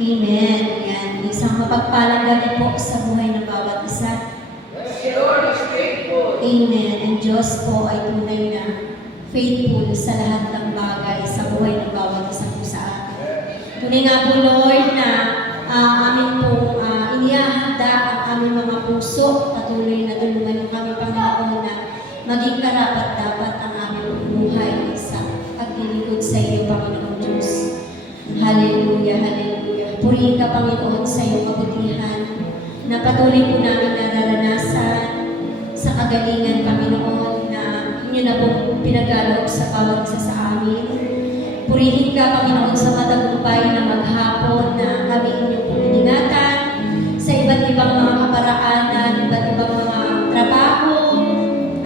Amen. Yan. Isang mapagpalang gabi po sa buhay ng bawat isa. Yes, the Lord is faithful. Amen. Ang Diyos po ay tunay na faithful sa lahat ng bagay sa buhay ng bawat isa po sa atin. Tunay nga po, Lord, na amin po inihahanda ang aming mga puso. Patuloy na tulungan niyo kami, Panginoon, na maging karapat-dapat ang aming buhay sa paglilingkod sa iyo, Panginoon Diyos. Hallelujah, hallelujah. Purihin ka, Panginoon, sa iyong kabutihan na patuloy po namin nararanasan sa kagalingan, Panginoon, na inyo na pong pinagaloob sa bawat isa sa amin. Purihin ka, Panginoon, sa matagumpay na maghapon na kami inyong pumingatan sa iba't ibang mga kaparaanan, iba't ibang mga trabaho,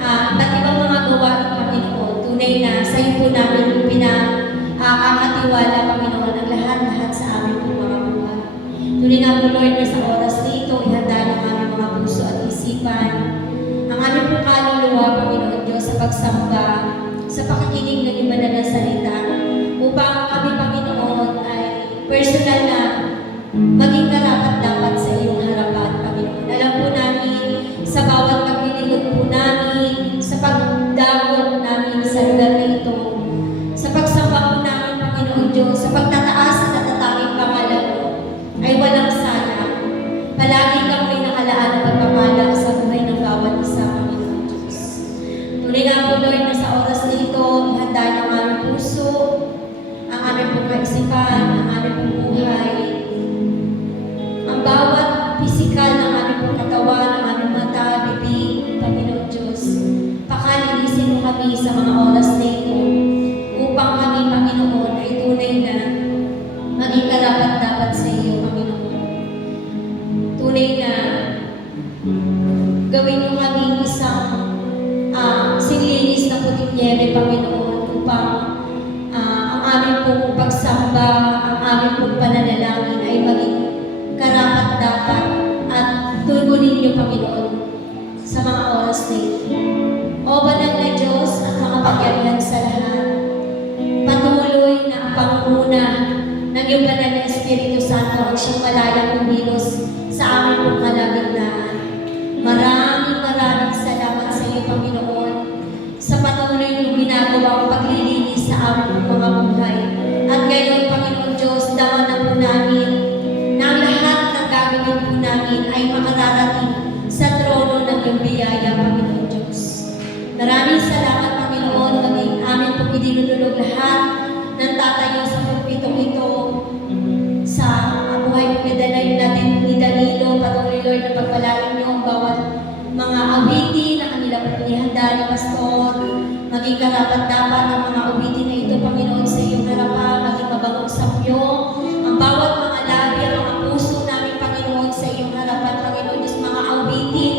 iba't ibang mga gawain, Panginoon. Tunay na sa iyo po namin pinakakatiwala, Panginoon, ang lahat-lahat sa aming po mga buhay. Tunay nga po, Lord, na sa oras nito, ihanda ng aming mga puso at isipan, ang aming po kaluluwa, Panginoon Diyos, sa pagsamba, sa pakikinig ng iba na salita, upang kami, Panginoon, ay personal na maging karapat-dapat sa iyong harapan, Panginoon. Alam po namin, sa bawat paglilingkod po namin, sa pagdawat namin sa lugar na ito, sa pagsamba po namin, Panginoon Diyos, sa pagtataas at natatanging pangalan mo, ay walang sayang. Palagi kang may nakalaan na pagpapala sa buhay ng bawat isa, Panginoon Diyos. Tunay nga po, Lord, na sa oras na ito, ihanda ng aming puso, ang aming pong kaisipan, ang aming pong buhay, ang bawat pisikal ng aming pong katawan, ang aming mata, bibig, Panginoon Diyos. Pakalinisin mo kami sa mga oras na ito, upang kami, Panginoon, ay tunay na maging karapat-dapat sa iyo, Panginoon. Tunay na gawin mo kami isang sinlinis na puting niebe, Panginoon, upang ang aming pong pagsamba, ang aming pong pananalangin ay maging karapat-dapat at tugunin niyo, Panginoon, sa mga oras na ito. O banal na Diyos at makapangyarihan sa lahat, patuloy na ang pangunguna ng iyong banal na Espiritu Santo ang siyang malayang umilos sa aming pong kalagitnaan. Maraming salamat sa iyo, Panginoon, sa patuloy niyong ginagawang paglilinis sa aming mga buhay. At ngayon, Panginoon Diyos, dawan na po namin na ang lahat ng gagawin po namin ay makararating sa trono ng iyong biyaya, Panginoon Diyos. Maraming salamat, Panginoon, maging amin pong idinudulog lahat ng tatayo sa pulpitong ito sa buhay po ni Danilo. Patuloy, Lord, na pagpalain niyo ang bawat mga awitin na kanila po inihanda ni Pastor, maging karapat-dapat ang mga awitin na ito, Panginoon, sa iyong harapan, maging mabangong sapyo, ang bawat mga labi, ang mga puso namin, Panginoon, sa iyong harapan, Panginoon Diyos, mga awitin,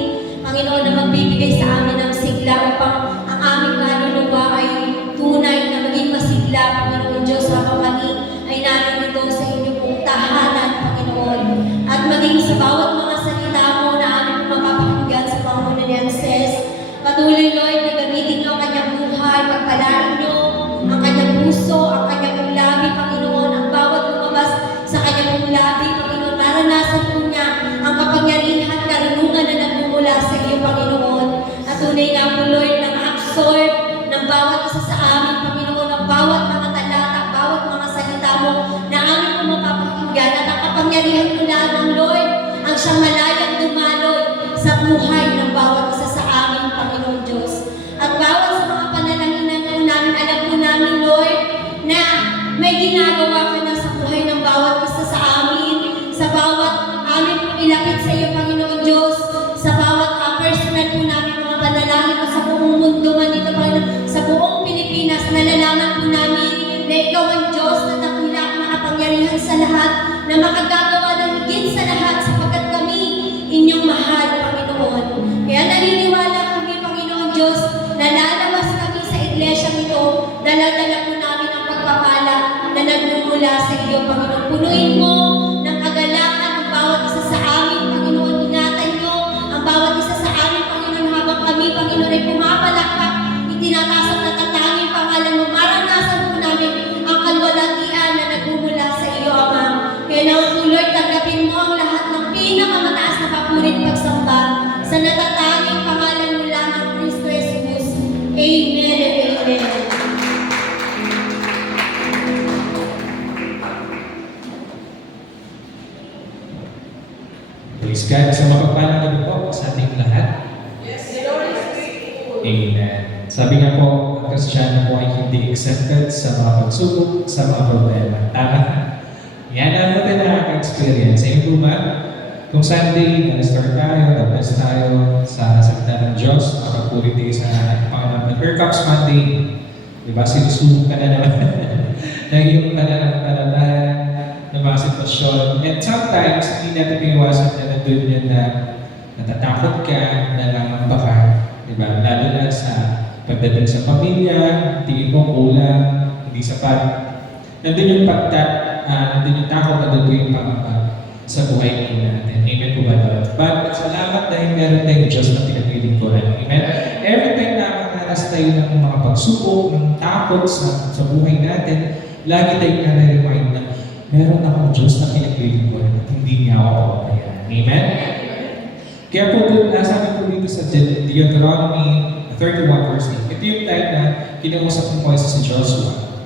Panginoon, na magbibigay sa amin ng sigla upang ang aming kaluluwa ay tunay na maging masigla, Panginoon Diyos, habang kami ay narito sa inyong pong tahanan, Panginoon, at maging sa bawat mga salita mo na aming mapapakinggan sa pangunan ni Anses. Patuloy, Lord, na gamitin niyo ang kanyang buhay, pagpalain niyo ang kanyang puso, ang kanyang pong labi, Panginoon, ang bawat lumabas sa kanyang pong labi, Panginoon, maranasan po niya ang kapangyarihan, karunungan na nagmumula sa iyo, Panginoon. At tunay nga po, Lord, na ma-absorb ng bawat isa sa amin, Panginoon, ang bawat mga talata, bawat mga salita mo na aming po mapapakinggan, at ang kapangyarihan mo lamang, Lord, ang siyang malayang dumaloy sa buhay ng bawat isa sa amin, Panginoon Diyos. At bawat sa mga panalangin po namin, alam po namin, Lord, na may ginagawa ka na sa buhay ng bawat isa sa amin, sa bawat amin po ilapit sa iyo, Panginoon Diyos, sa bawat personal po namin mga panalangin sa buong mundo man ito, Panginoon, sa buong Pilipinas, nalalaman po namin na ikaw ang Diyos na dakila at makapangyarihan sa lahat, na makagagawa ng higit sa lahat sapagkat kami inyong mahal, Panginoon. Kaya naniniwala kami, Panginoon Diyos, na lalabas kami sa iglesia nito, daladala po namin ang pagpapala na nagmumula sa iyo, Panginoon. Punuin mo ng kagalakan ang bawat isa sa amin, Panginoon. Ingatan niyo ang bawat isa sa amin, Panginoon, habang kami, Panginoon, ay pumapalakpak, itinataas at natatanging pangalan mo. Maranasan po namin ang kalwalatian na nagmumula sa iyo, Ama. Kaya naman po, pinakamataas na papuri at pagsamba sa natatanging pangalan mo lamang, Kristo Jesus. Amen and amen. Praise God. Sa mapagpalang gabi po sa ating lahat. Yes, the Lord is faithful. Amen. Sabi nga po, ang Kristiyano po ay hindi accepted sa mga pagsubok, sa mga problema. Tama? Yan ang natin nakaka-experience. Ayun po ba? Kung Sunday, na-start tayo, na-bless tayo sa salita ng Diyos, makapuri tayo sa Panginoon. But here comes Monday. Diba? Sinusubok ka na naman. Nahihiyong ka na naman kalalahan ng mga sitwasyon. And sometimes, hindi natin pinuwasan na nandun yan na natatakot ka, nangangamba ka. Diba? Lalo na sa pagdating sa pamilya, tingin mo kulang, hindi sapat. Nandun yung nandun yung takot na nandun yung pangamba sa buhay po natin. Amen po ba doon? But salamat dahil meron tayong Diyos na pinaglilingkuran. Amen? Every time na makakaras tayo ng mga pagsubok, ng takot sa buhay natin, lagi tayong na-remind na meron akong Diyos na pinaglilingkuran at hindi niya ako papabayaan. Amen? Kaya po doon, nasabi po dito sa Deuteronomy 31 verse 8. Ito yung time na kinausap ni Moises si Joshua.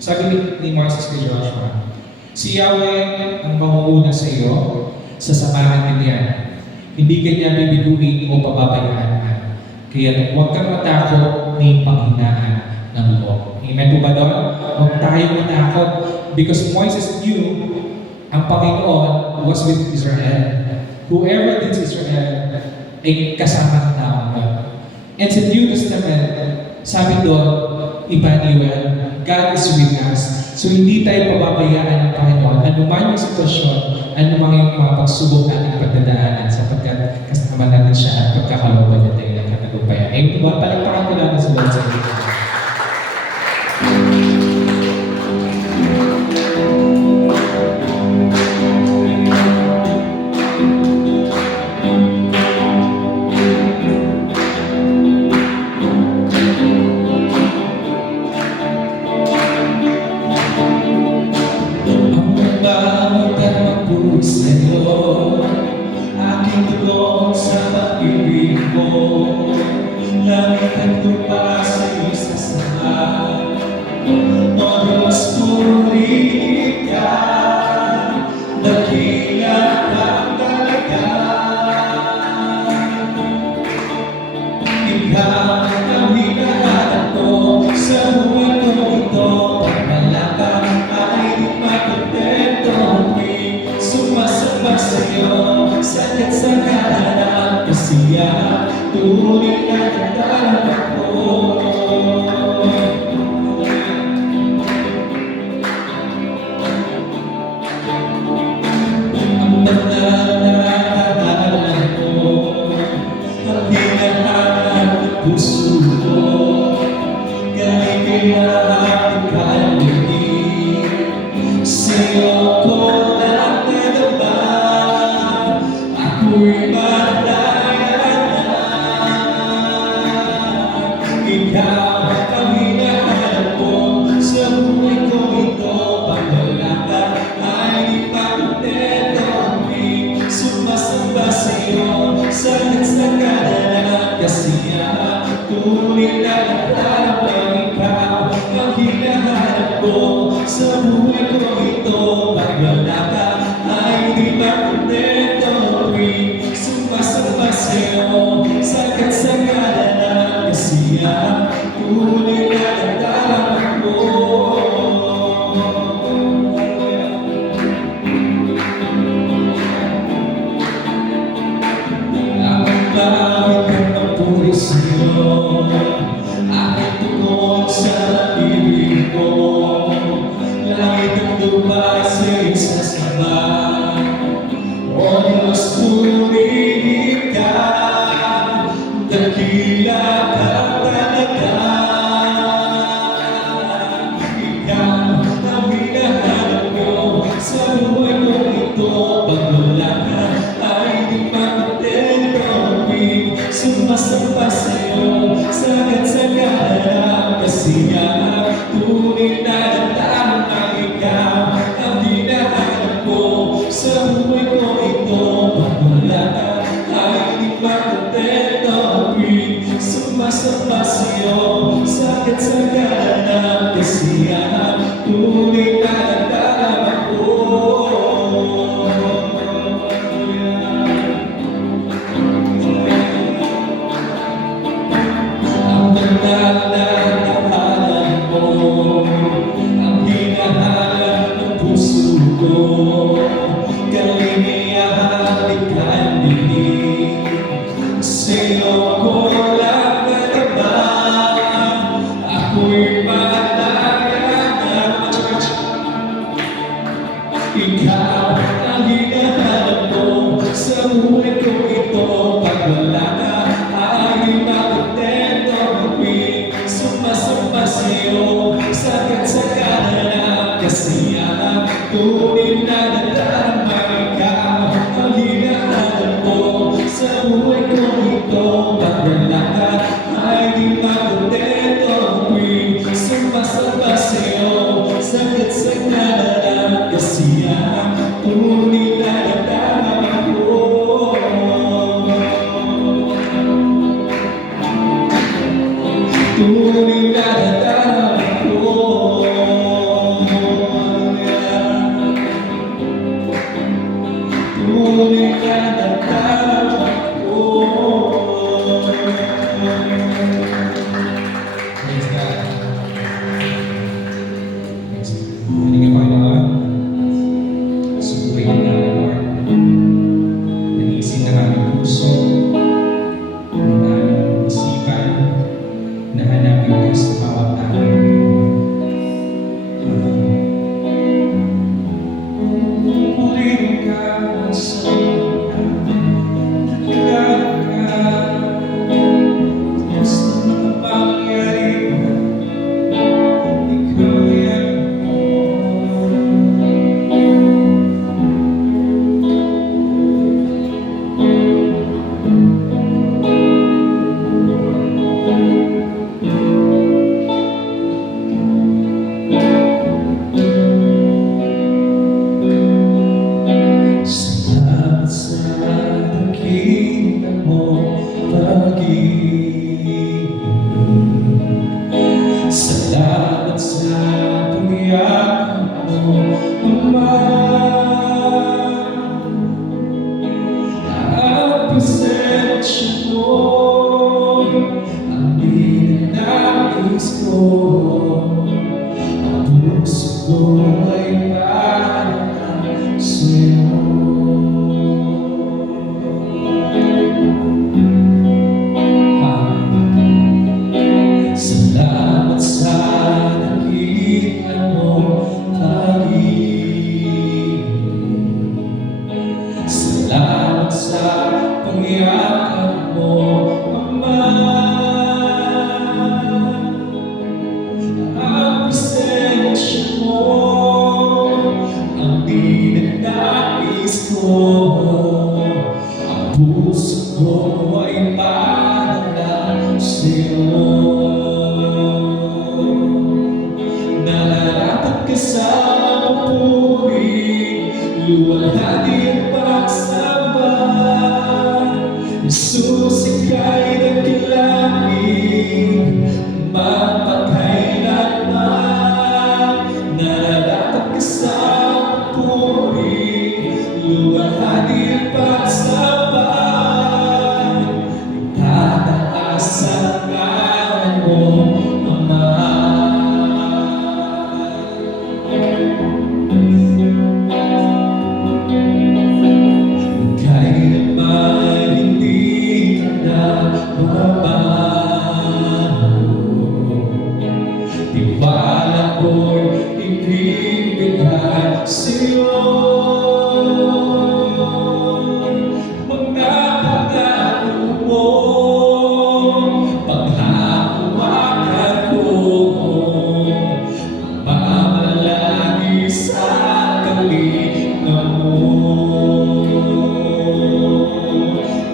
Sabi ni Moises kay Joshua, si Yahweh ang mangunguna sa iyo sa samahan niya. Hindi kanya bibiguin o pababayaan. Kaya huwag kang matakot ni panghinaan ng loob. Amen po ba doon? Huwag tayong matakot because Moises knew ang Panginoon was with Israel. Whoever leads Israel ay kasama ng tao na. And sa New Testament, sabi doon, Emmanuel, God is with us. So hindi tayo pababayaan ng Panginoon. Ano man yung sitwasyon, ano man yung mga pagsubok natin pagdadaanan sapagkat kasama natin siya at pagkakaloban niya tayo ng katagumpayan. Ayun po ba? Palagpakan ko natin sa Lord sa dito. Langit at lupa sa iyo sasama. O Diyos, puri ka, dakila ka talaga. Ikaw ang hinahanap ko sa buhay ko ito. Pagmalakang ay di makontento. Sumasamba sa iyo, sakit sa kahanap kasiya. Tuloy na kita ako. Ang nagdadaanan ko, ang hinahanap ng puso ko, kaya kalugin. Sa'yo ko lang nalaman, ako'y ikaw ang hinahanap ko sa buhay ko ito. Pag wala ka ay di pa kontento. Sumasamba sa iyo sa hits na kadalang kasiya. Tuloy na nagtarapang ikaw ang hinahanap ko sa buhay ko ito. Pag wala ka ay di pa kontento. Sumasamba sa iyo sa hits na kadalang kasiya. Tunay na nagdarama ko. Ang langit at magpuri sa iyo, aking tugon sa ibig ko. Langit at lupa sa iyong sasamba. O Diyos, puri ka, dakila ka talaga. Ikaw ang hinahanap ko sa buhay ko ito. Pag wala ka ay di makontento. Sumasamba sa iyo sagad sa kahanap kasiya. Tunay na nagdarama ikaw ang hinahanap ko sa buhay ko ito. sa'yo, sagad sa kanan kasiyahan, tunay na nadaramay ka. Ang hinahanap ko sa buhay kong ito, pag wala ka ay di makontento. Tuwing sumasamba sa'yo, sagad sa kanan kasiyahan, tunay na nadaramay ko. Tunay na nadaramay ko. Tunay na nadaramay ko. Praise God. Hindi ka Panginoon. Suriin na Lord. Nanisin na aming puso, ng aming isipan, na hanapin ka sa bawat tao. Purihin ka sa nakilala ka. Diyos na mga pangyarihan, ikaw yan mo. Salamat sa nakita mo pag-ibig. Salamat sa pangyayaman mo, Ama. Ang presensya mo, ang ninanais ko. Ang puso ko ay parang sa'yo. Salamat sa nakita mo pag-ibig. Salamat sa pangyayakap mo, Ama. Ang presensya mo, ang ninanais ko. Ang puso ko ay parang sa'yo. Nararatag ka sa papuri, luwalhati ang pagsamba. Jesus, ika'y nagkilangin, mapagkailanman. Nararatag ka sa papuri, luwalhati ang pagsamba. Itataas ang ngalan mo, Ama. Kailanman hindi ka nababago. Tiwala ko'y ibibigay sa'yo. Mga pangako mo, paghahawakan ko. Mamalagi sa kalinga mo.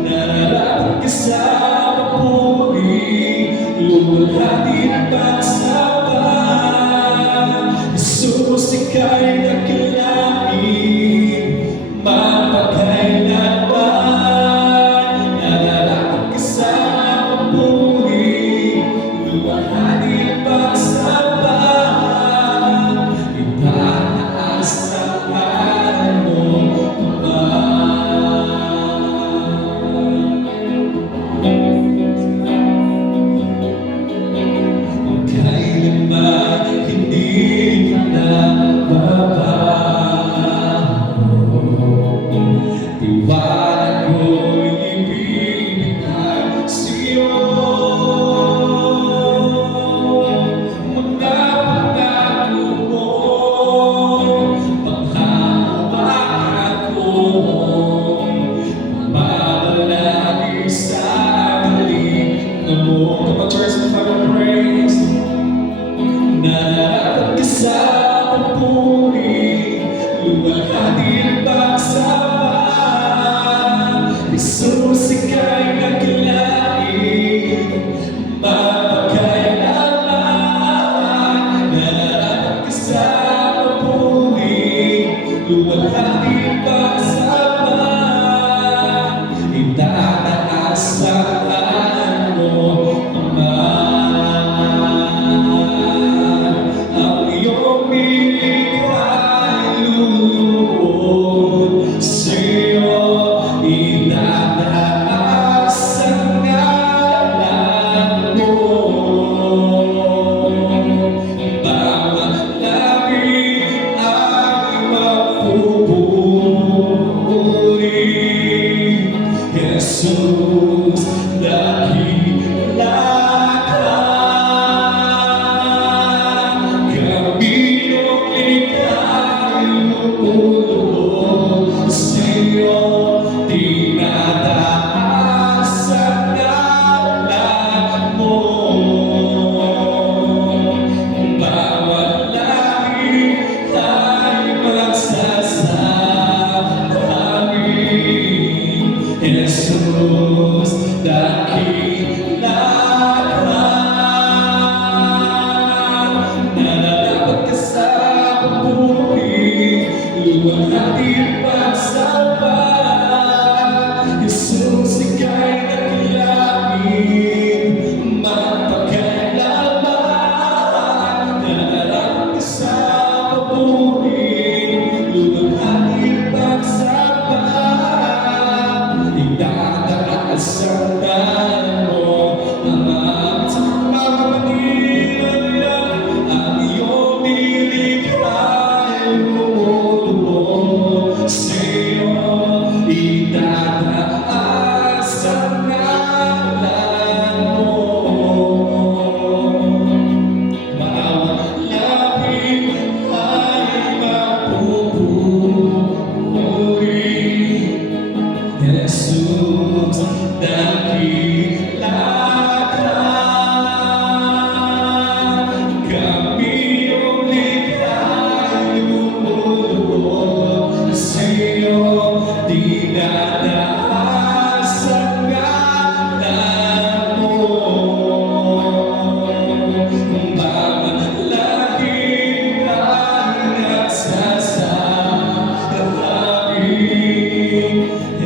Nararatag ka sa papuri, luwalhati ang pagsamba. Jesus, ika'y nagkilangin, mapagkailanman. Nararatag ka sa papuri, luwalhati ang pagsamba. Itataas ang ngalan mo, Ama. Kailanman hindi ka nababago. Nararapat ka sa papuri, luwalhati ang pagsama. Jesus, ika'y naglain, mapagkailanman. Nararapat ka sa papuri, luwalhati ang pagsama. Itataasan mo, Ama, ang iyong piling ay luluhod sa'yo. Itataasan ngalan mo, bawat langit ay mapupuri. Jesus, dakila ka. Kaminong ika'y lumuluhod sa'yo. Tinataas ang ngalan mo, bawat langit ay magsasabi, Jesus, dakila ka. Nararapat ka sa papuri, luwalhati ang pagsamba. Jesus, ika'y nakilain, mapagkailanman. Nararapat ka sa papuri, luwalhati ang pagsamba. Itataas ang ngalan mo, Ama, sa mga Manila. Ang iyong nilikhay lumuluhod sa'yo. Itataas ang ngalan mo, bawat langit ay mapupuri. Jesus, dakila ka. Kaminong likhay lumuluhod sa'yo. Dinadaas ang ngalan mo, bawat langit ay nagsasabi,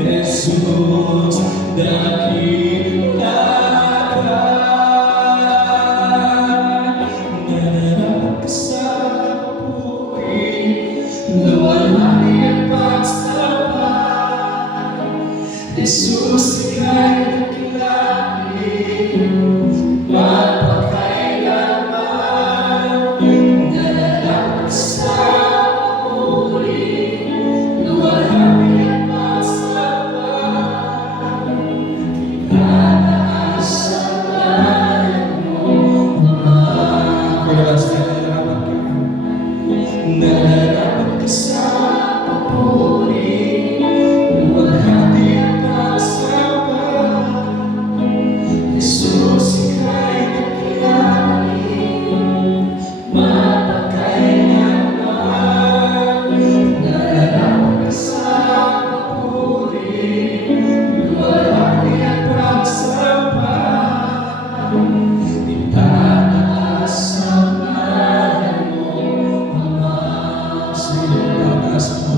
Jesus, dakila ka. Nararapat ka sa papuri, luwalhati ang pagsamba. Jesus, ika'y nakilain, mapagkailanman. Nararapat ka sa papuri, luwalhati ang pagsamba. Itataas ang ngalan mo, Ama. For the last time, nararapat ka. Nararapat ka sa papuri, luwalhati ang pagsamba. Jesus, ika'y nakilain, mapagkailanman. Nararapat ka sa papuri, luwalhati ang pagsamba. Itataas ang ngalan mo, Ama. Sino itataas mo?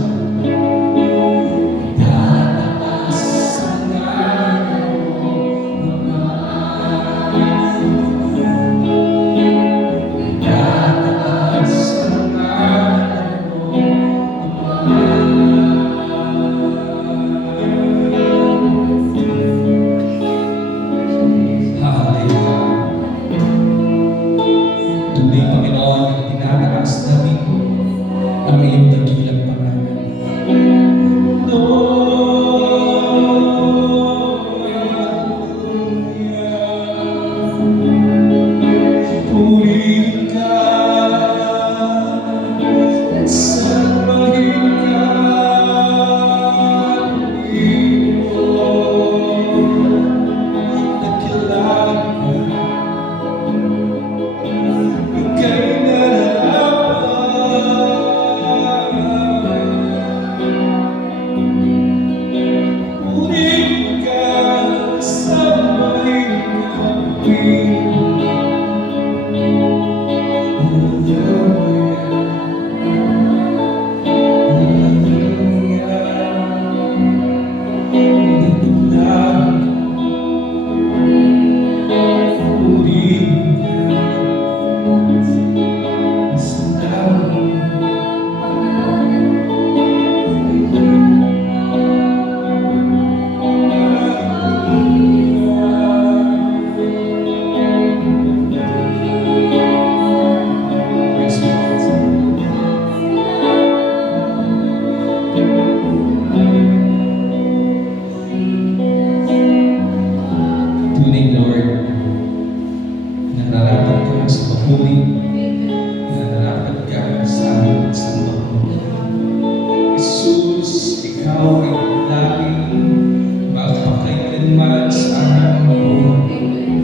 Itataas ang ngalan mo, Ama. Itataas ang ngalan mo, Hallelujah. Tunay, Panginoon, tinataas namin ang iyong dakilang pangalan. Purihin ka at sambahin ka, Panginoon. Dakilain ka, ika'y Tunay, Lord, nararapat ka sa papuri, nararapat ka sa aming samba mo. Jesus, ikaw ay laging magpakailanman sa aming mga buhay.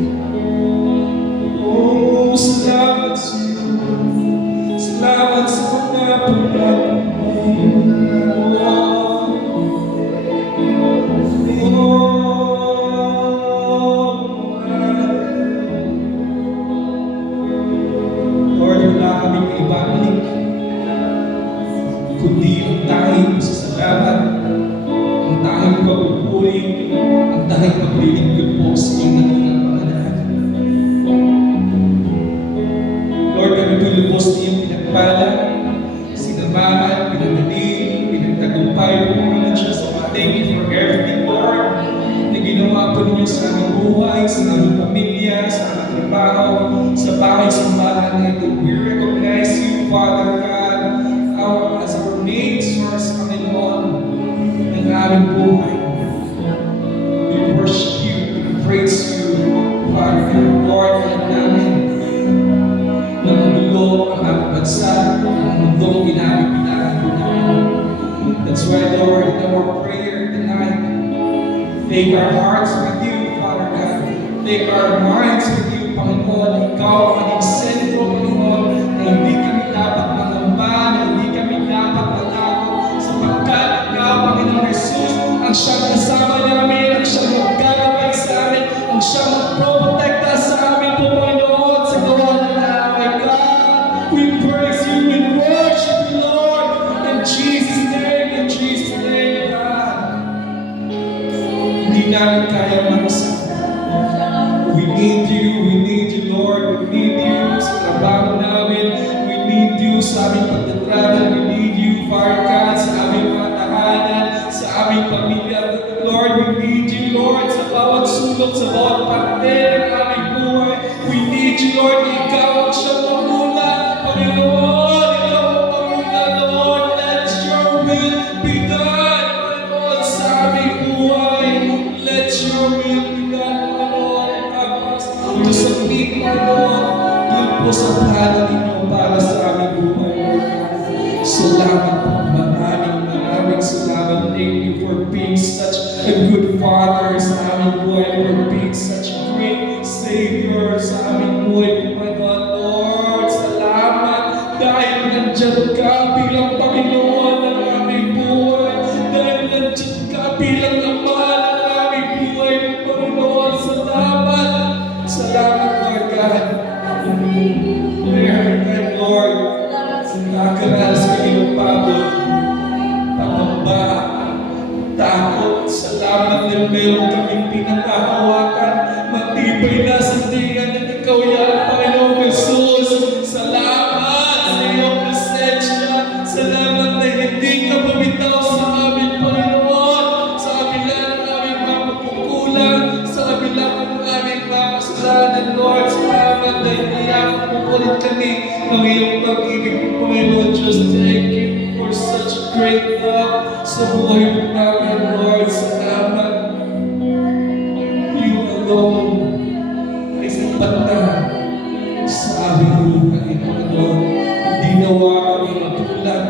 Oh, salamat sa iyo. Salamat sa mga pagkakas mo. Lord, wala kaming ibabalik kundi ang tanging pasasalamat, ang tanging pagpupuri, ang tanging paglilingkod po sa iyong dakilang pangalan. Lord, kami tulubos na iyong pinagpala, sinamahan, pinagaling, pinagtagumpay po mga Diyos. Thank you for everything, Lord, na ginawa po ninyo sa aming buhay, sa aming pamilya, sa aming trabaho, sa bahay simbahan na ito. We recognize you, Father God, as our main source, Panginoon, ng aming buhay. We worship you, we praise you, Father God, Lord, alam namin na magulo ang aming bansa, ang mundong ginamit-bilangan po namin. That's why, Lord, in our prayer tonight, take our hearts with you, Father God. Take our minds with you, Panginoon. Ikaw ang maging sentro, Panginoon, na hindi kami dapat mangamba, na hindi kami dapat matakot, sapagkat Ikaw, Panginoon Jesus, ang siyang kasama namin, ang siyang maggagabay sa amin, ang siyang magproprotekta sa amin po, Panginoon, sa gawa ng aming God. We praise you, we worship you, Lord, in Jesus' name, God. Hindi namin kaya mag-isa. We need you, Lord. We need you sa trabaho namin. We need you sa aming pagtatravel. We need you, Father God, sa aming mga tahanan, sa aming pamilya. Lord, we need you, Lord, sa bawat sulok, sa bawat parte ng aming buhay. We need you, Lord. Ikaw ang siyang mamula. Panginoon, ikaw ang mamula, Lord. Let your will be done, Panginoon, sa aming buhay. Let your will be done, Panginoon. Ito sa people, Panginoon. Yun po sa plano ninyo para sa aming buhay, Lord. Salamat po. Maraming salamat. Thank you for being such a good Father sa aming buhay, for being such a great Savior sa aming buhay, Panginoon. Lord, salamat dahil nandiyan ka bilang Panginoon ng aming buhay. Dahil nandiyan ka bilang Ama ng aming buhay, Panginoon. Salamat. Salamat, Lord God. Every time, Lord, nakakaranas kayo ng pagod, pagkamba, takot. Salamat na meron kaming pinakahawakan. Matibay na sa tingan at ikaw yan, Panginoong Jesus. Salamat sa iyong presensya. Salamat na hindi ka bumitaw sa amin, Panginoon. Sa kabila ng aming mga pagkukulang, sa kabila ng aming mga kasalanan, Lord. Salamat na hindi ako pupulit kami ng iyong pag-ibig, Panginoon Diyos. Thank you for such great love sa buhay mo namin, Lord. Salamat. You alone ay sapat na sa aming buhay, Panginoon. Hindi nawa kami matulad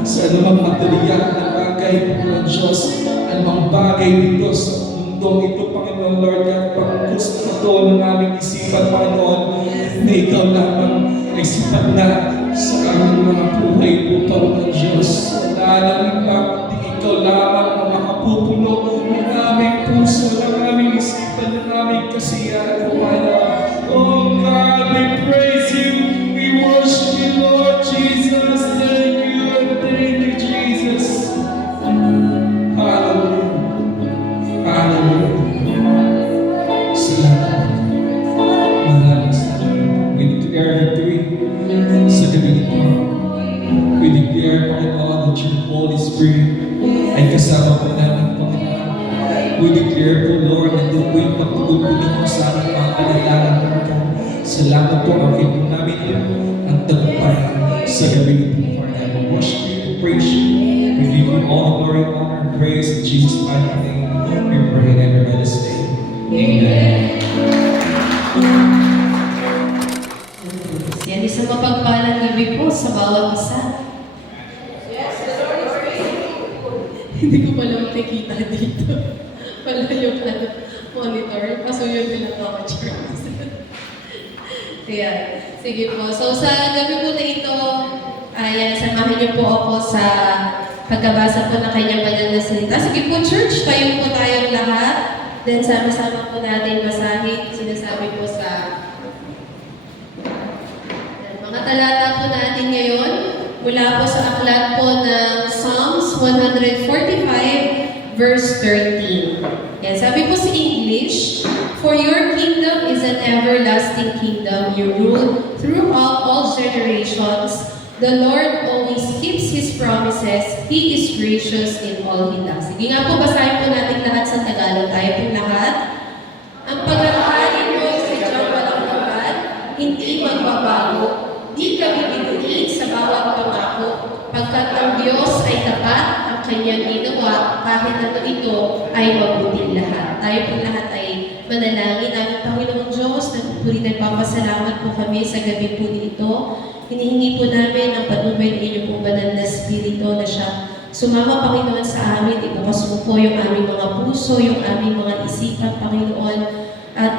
sa anumang material na bagay, Panginoon Diyos. Anumang bagay dito sa mundong ito, Panginoon Lord, at pag-gusto ito ng aming isipan, Panginoon, na ikaw lamang ay sapat na sa aming mga buhay po, Panginoon Diyos. Wala nang iba, kundi ikaw lamang ang makapupuno ng aming puso, ng aming isipan, ng aming kasiyahan, Panginoon. Oh God, we praise you, we worship you, Lord. Sa gabi nito, we declare, Panginoon, that your Holy Spirit ay kasama po namin, Panginoon. We declare po, Lord, na doon po yung pagtugod po ninyo sa aming mga panalangin po. Salamat po, akin po namin ang tagumpay sa gabi nito, Lord. I will worship you and praise you. We give you all the glory, honor, and praise in Jesus' mighty name. We pray and everybody say, Amen. Yan isang mapagpalang gabi po sa bawat isa. Hindi ko pala makikita dito. Wala yung monitor. Kaso yun bilang ako, Charles. Ayan. Sige po. So sa gabi po na ito, ayan, samahan niyo po ako sa pagbabasa po ng kanyang banal na salita. Sige po, church, tayo po tayong lahat. Then sama-sama po natin basahin. Sinasabi po sa mga talata po natin ngayon. Mula po sa aklat po ng Psalms 145, verse 13. Yan, sabi po sa English, "For your kingdom is an everlasting kingdom. You rule throughout all generations. The Lord always keeps His promises. He is gracious in all He does." Sige nga po, basahin po natin lahat sa Tagalog. Tayo po lahat. "Ang pag-aari mo ay sadyang walang hanggan, hindi magbabago. Di ka bibiguin sa bawat pangako, pagkat ang Diyos ay tapat, ang kanyang ginawa, kahit ano ito ay mabuting lahat." Tayo po lahat ay manalangin. Aming Panginoong Diyos, nagpupuri na papasalamat po kami sa gabi po nito. Hinihingi po namin ang patnubay ng inyong pong banal na Espiritu na siya sumama, Panginoon, sa amin. Ibukas mo po yung aming mga puso, yung aming mga isipan, Panginoon. At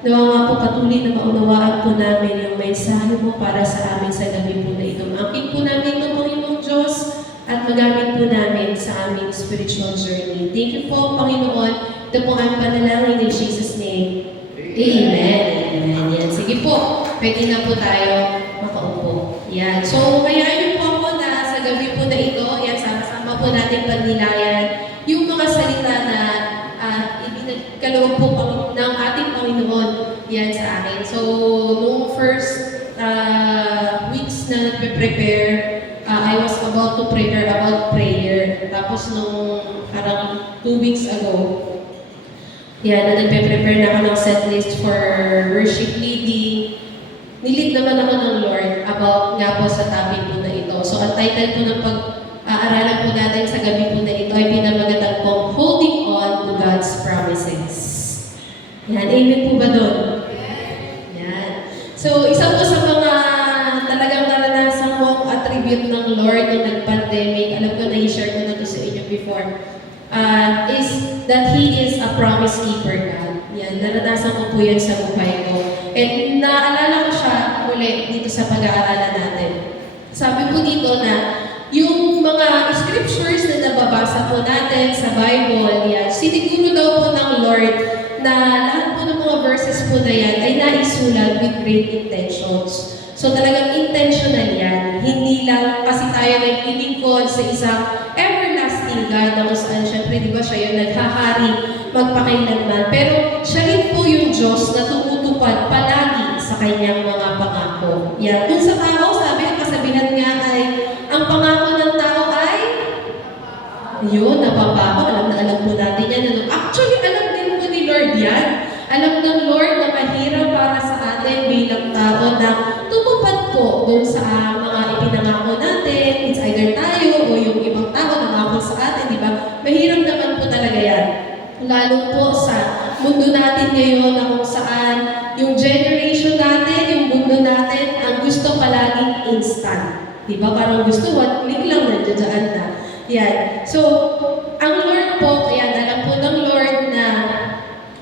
nawa nga po patuloy na maunawaan po namin yung mensahe mo para sa amin sa gabi po na ito. Maangkin po namin ito, Panginoong Diyos, at magamit po namin sa aming spiritual journey. Thank you po, Panginoon. Ito po ang panalangin in Jesus' name. Amen. Amen. Yan. Sige po, pwede na po tayo makaupo. Yan. So, kaya yun po ako na sa gabi po na ito, yan, sama-sama po natin pagnilayan yung mga salita na ibinagkaloob po ng ating Panginoon yan sa akin. So, nung first weeks na nagpe-prepare, I was about to prepare about prayer. Tapos nung parang 2 weeks ago, yan, na nagpe-prepare na ako ng set list for worship leading. Nilid naman ako ng Lord about nga po sa topic po na ito. So, ang title po ng pag-aaralan po natin sa gabi po na ito ay pinamagatang pong Holding On to God's Promises. Yan, amen po ba doon? Yan. So, isa po sa mga talagang naranasan kong attribute ng Lord nung nag-pandemic, alam ko na i-share ko na to sa inyo before, is that He is a promise keeper God. Yan, naranasan ko po yan sa buhay ko. And naalala ko siya muli dito sa pag-aaralan natin. Sabi po dito na yung mga scriptures na nababasa po natin sa Bible, yan, siniguro daw po ng Lord na lahat po ng mga verses po na yan ay naisulat with great intentions. So talagang intentional yan. Hindi lang kasi tayo naglilingkod sa isang everlasting God na kung saan syempre, di ba, siya yung naghahari magpakailanman. Pero siya rin po yung Diyos na tumutupad palagi sa kanyang mga pangako. Yan. Kung sa tao, sabi, ang kasabihan nga ay, ang pangako ng tao ay, yun, napapako. Alam na alam po natin yan. Actually, alam din po ni Lord yan. Alam ng Lord na mahirap para sa atin bilang tao na tumupad po doon sa mga ipinangako natin. It's either tayo o yung ibang tao na nangako sa atin, di ba? Mahirap naman po talaga yan. Lalo po sa mundo natin ngayon na kung saan yung generation natin, yung mundo natin, ang gusto palaging instant. Di ba? Parang gusto, one click lang, nandiyan na. Yan. So, ang Lord po, ayan, alam po ng Lord na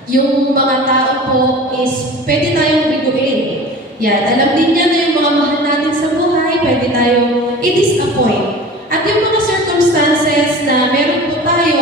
yung mga tao po is pwede tayong biguin. Yan. Alam din niya na yung mga mahal natin sa buhay, pwede tayong i-disappoint. At yung mga circumstances na meron po tayo,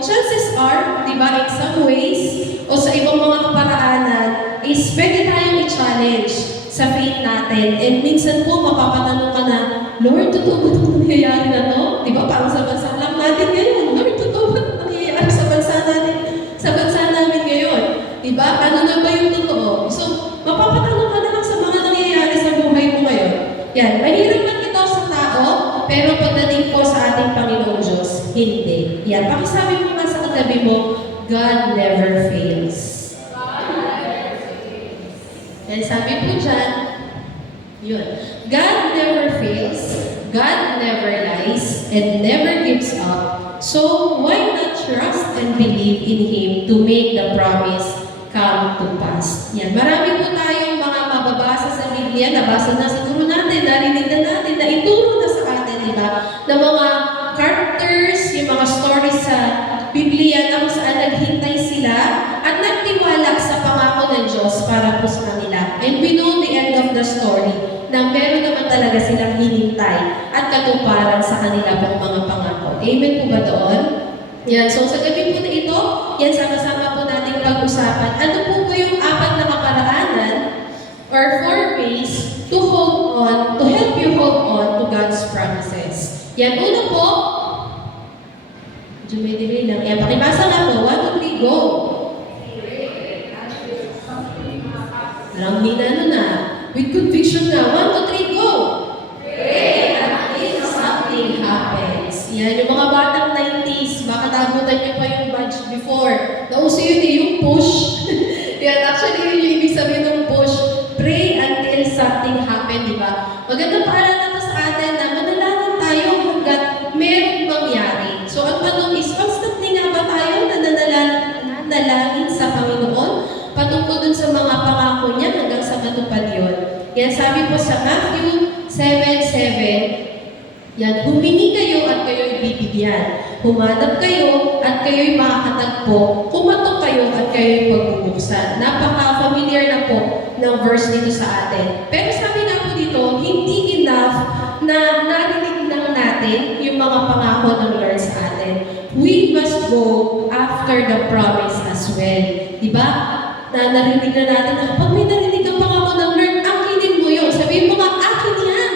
chances are, di ba, in some ways, o sa ibang mga kaparaanan, is pwede tayong i-challenge sa faith natin. And minsan po, mapapatanong ka na, Lord, totoo ba itong nangyayari na to? Di ba, parang sa bansa lang natin ngayon. Lord, totoo ba itong nangyayari sa bansa natin? Sa bansa namin ngayon. Di ba? Ano na ba yung totoo? So, mapapatanong ka na lang sa mga nangyayari sa buhay mo ngayon. Yan, mahirap man ito sa tao, pero pagdating po sa ating Panginoong Diyos, hindi. Yan, pakisabi mo nga sa katabi mo, God never fails. Yan, sabi po dyan, yun. God never fails, God never lies, and never gives up. So, why not trust and believe in Him to make the promise come to pass? Yan, marami po tayong mga mababasa sa Biblia, nabasa na siguro natin, narinig na natin, na ituro na sa atin, di ba? Na mga characters, yung mga stories sa Biblia na kung saan naghintay sila at nagtiwala sa pangako ng Diyos para po sa kanila. And we know the end of the story na meron naman talaga silang hinintay at katuparan sa kanila pong mga pangako. Amen po ba doon? Yan. So sa gabi po na ito, yan sama-sama po nating pag-usapan. Ano po ba yung 4 na kaparaanan or 4 ways to hold on, to help you hold on to God's promises? Yan. Una po, medyo may delay lang. Yan. Pakibasa nga po. 1, 2, 3, go! Parang hinano na. With conviction na. 1, 2, 3, go! Pray until something happens. Yan, yung mga batang 90s, baka nabutan niyo pa yung badge before. Nauso yun eh, yung push. Yan, actually yun yung ibig sabihin ng push. Pray until something happen, di ba? Magandang paalala na to sa atin na manalangin tayo hanggat merong mangyari. So, ang tanong is, constantly nga ba tayo nanalangin sa Panginoon patungkol dun sa mga pangako niya hanggang sa matupad yun? Yan, sabi po sa Matthew 7:7, yan, humingi kayo at kayo'y bibigyan. Humanap kayo at kayo'y makakatagpo. Kumatok kayo at kayo'y pagbubuksan. Napaka-familiar na po ng verse dito sa atin. Pero sabi nga po dito, hindi enough na narinig lang natin yung mga pangako ng Lord sa atin. We must go after the promise as well. Diba? Na narinig na natin na pag may narinig ang pangako ng Lord, akinin mo yun. Sabihin mo nga, akin yan.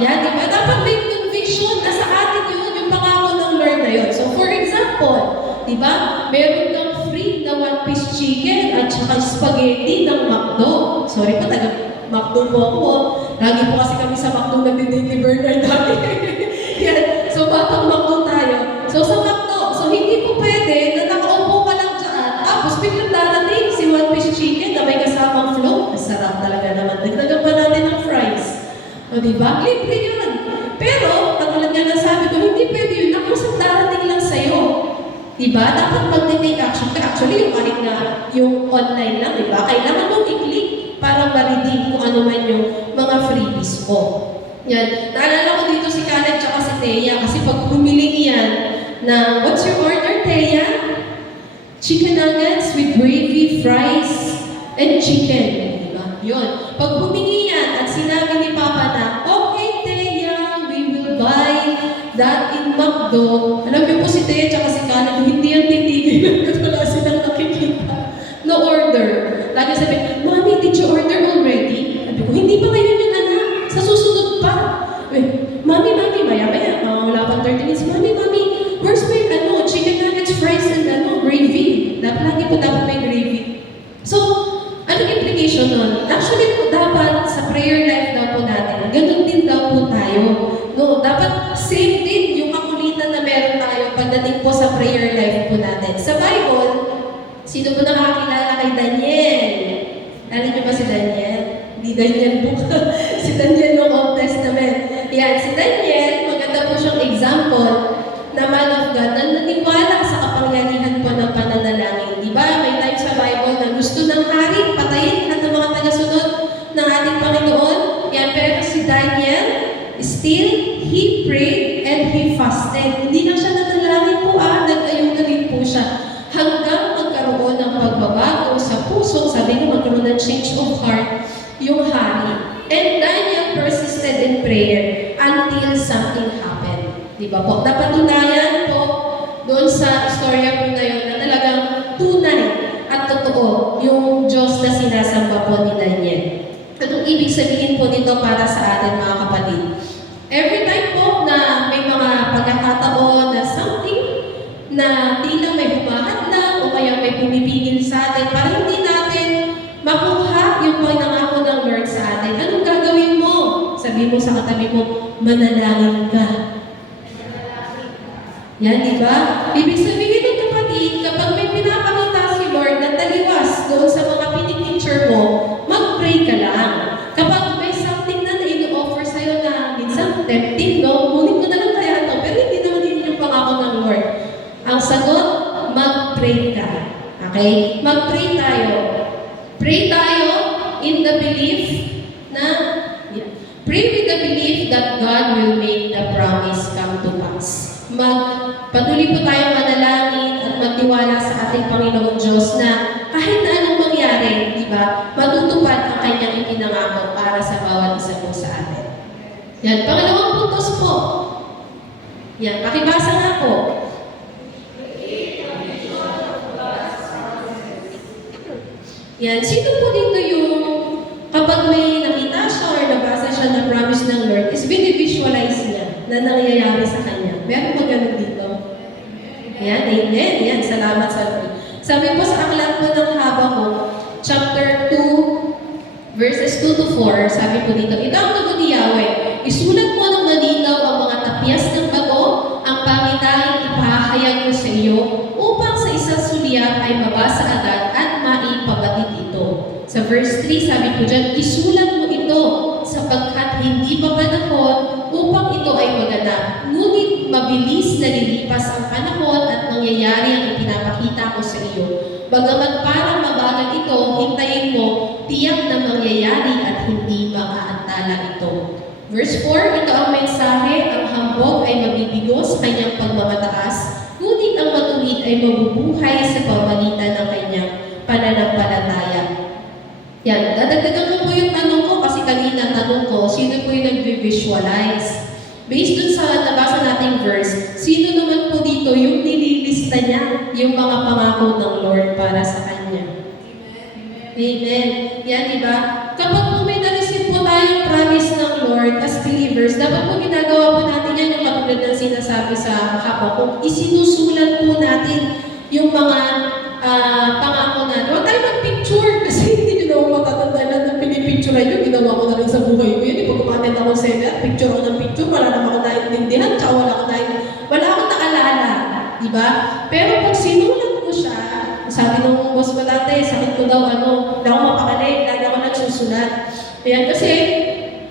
Yan, diba? Dapat may conviction na sa atin yun, yung pangako ng Lord na yun. So, for example, diba? Meron kang free na 1-piece chicken at saka spaghetti ng McDo. Sorry pa, taga-McDo po ako. Lagi po kasi kami sa McDo nag-deliver na dati. Yan. So, batang McDo tayo. So, sa McDo, so hindi po pwede na nakaupo ka lang dyan. Tapos, biglang darating si 1-piece chicken na may kasamang float. Masarap talaga naman. Dagdagan pa natin ng fries. O, diba? Libre yun. Pero, katulad nga nasabi ko, hindi pwede yun. Nakusang darating lang sa'yo. Diba? Dapat mag-take action ka. Actually, yung kahit na yung online lang, diba? Kailangan mong i-click para ma-redeem kung ano man yung mga freebies mo. Yan. Naalala ko dito si Khaled tsaka si Thea kasi pag humiling yan na, what's your order, Thea? Chicken nuggets with gravy, fries, and chicken. Diba? Yun. Pag humingi yan at sinabi ni Papa na, okay, Thea, we will buy that in McDo. Alam niyo po si Thea tsaka si Khaled, hindi yan titigil at wala silang nakikita. No order. Lagi sabi, Mommy, did you order already? Sabi ko, hindi pa ngayon yun, anak. Sa susunod pa. Mommy, maya-maya, wala pang 30 minutes. Mommy, where's my chicken nuggets, fries, and gravy? Lagi po dapat may gravy. So, anong implication nun? Actually po, dapat sa prayer life daw po natin, ganun din daw po tayo. No, dapat same din yung kakulitan na meron tayo pagdating po sa prayer life po natin. Sa Bible, sino po nakakilala kay Daniel? Alam niyo ba si Daniel? Hindi Daniel po. Si Daniel ng Old Testament. Yan, si Daniel, maganda po siyang example na man of God na naniwala sa kapangyarihan po ng pananalangin. Di ba? May time sa Bible na gusto ng hari, patayin lahat ng mga tagasunod ng ating Panginoon. Yan, pero si Daniel, still, he prayed and he fasted. Hindi lang siya nanalangin po, nag-ayunan din po siya. Hanggang magkaroon ng pagbabago sa puso, sabi niya magkaroon ng change of heart, yung hari. And Daniel persisted in prayer until something happened. Di ba po? Napatunayan po doon sa istorya po na yun na talagang tunay at totoo yung Diyos na sinasamba po ni Daniel. Anong ibig sabihin po dito para sa atin mga kapatid? Every time po na may mga pagkakataon na something na di lang may humahadlang o kaya may pumipigil sa atin para hindi natin makuha yung pangako ng Lord sa atin. Anong gagawin mo? sabihin mo sa katabi mo, manalangin ka. Yan, di ba? Ibig sabihin ng kapatid, kapag may pinapakita si Lord na taliwas doon sa mga pinipicture mo, mag-pray ka lang. Kapag may something na ino-offer sa'yo na minsan tempting, no? Ngunit mo na lang kaya ito, pero hindi naman yun yung pangako ng Lord. Ang sagot, mag-pray ka. Okay? Mag-pray tayo. Pray tayo in the belief na, pray with the belief that God will make the promise come to pass. Patuloy po tayo manalangin at magtiwala sa ating Panginoong Diyos na kahit na anong mangyari, di ba, matutupad ang kanyang ipinangako para sa bawat isa po sa atin. Yan, pangalawang puntos po. Yan, pakibasa nga po. Yan, sino po dito yung kapag may nakita siya or nabasa siya na promise ng Lord, is binivisualize niya na nangyayari sa kanya. Meron ba ganun dito? Yan, amen. Yan, salamat sa Lord. Sabi po sa aklat po ng Habakuk, chapter 2, verses 2 to 4, sabi po dito, ito ang tugon ni Yahweh, isulat mo ng malinaw ang mga tapyas ng bago, ang panginahing ipahahayag ko sa iyo, upang sa isang sulyap ay mabasa agad at maipabatid ito. Sa verse 3, sabi po dyan, isulat mo ito sapagkat hindi pa panahon upang ito ay maganap. Ngunit mabilis na lilipas ang panahon at mangyayari ang ipinapakita ko sa iyo. Bagamat parang mabagal ito, hintayin mo, tiyak na mangyayari at hindi makaantala ito. Verse 4, ito ang mensahe, ang hambog ay mabibigo sa kanyang pagmamataas, ngunit ang matuwid ay mabubuhay sa pamamagitan ng kanyang pananampalataya. Yan, dadagdagan ko po yung tanong ko kasi kanina tanong ko, sino po yung nag-visualize? Based dun sa nabasa nating verse, sino naman po dito yung nililista niya yung mga pangako ng Lord para sa kanya? Amen. Yan, di ba? Kapag po may na-receive po tayong promise ng Lord as believers, dapat po ginagawa po natin yan yung katulad ng sinasabi sa Habakuk. Isinusulat po natin yung mga pangako natin. Huwag tayo mag-picture kasi hindi nyo na ako matatandaan na pinipicture yun. Ginawa ko na rin sa buhay ko yun. Pag umatend ako sa picture ako ng picture, wala naman ako naiintindihan, tsaka wala akong naalala. Diba? Pero pag sinulat ko siya, sabi ng boss ko dati, sakit ko daw, hindi ako mapakali, lagi ako nagsusulat. Ayan, kasi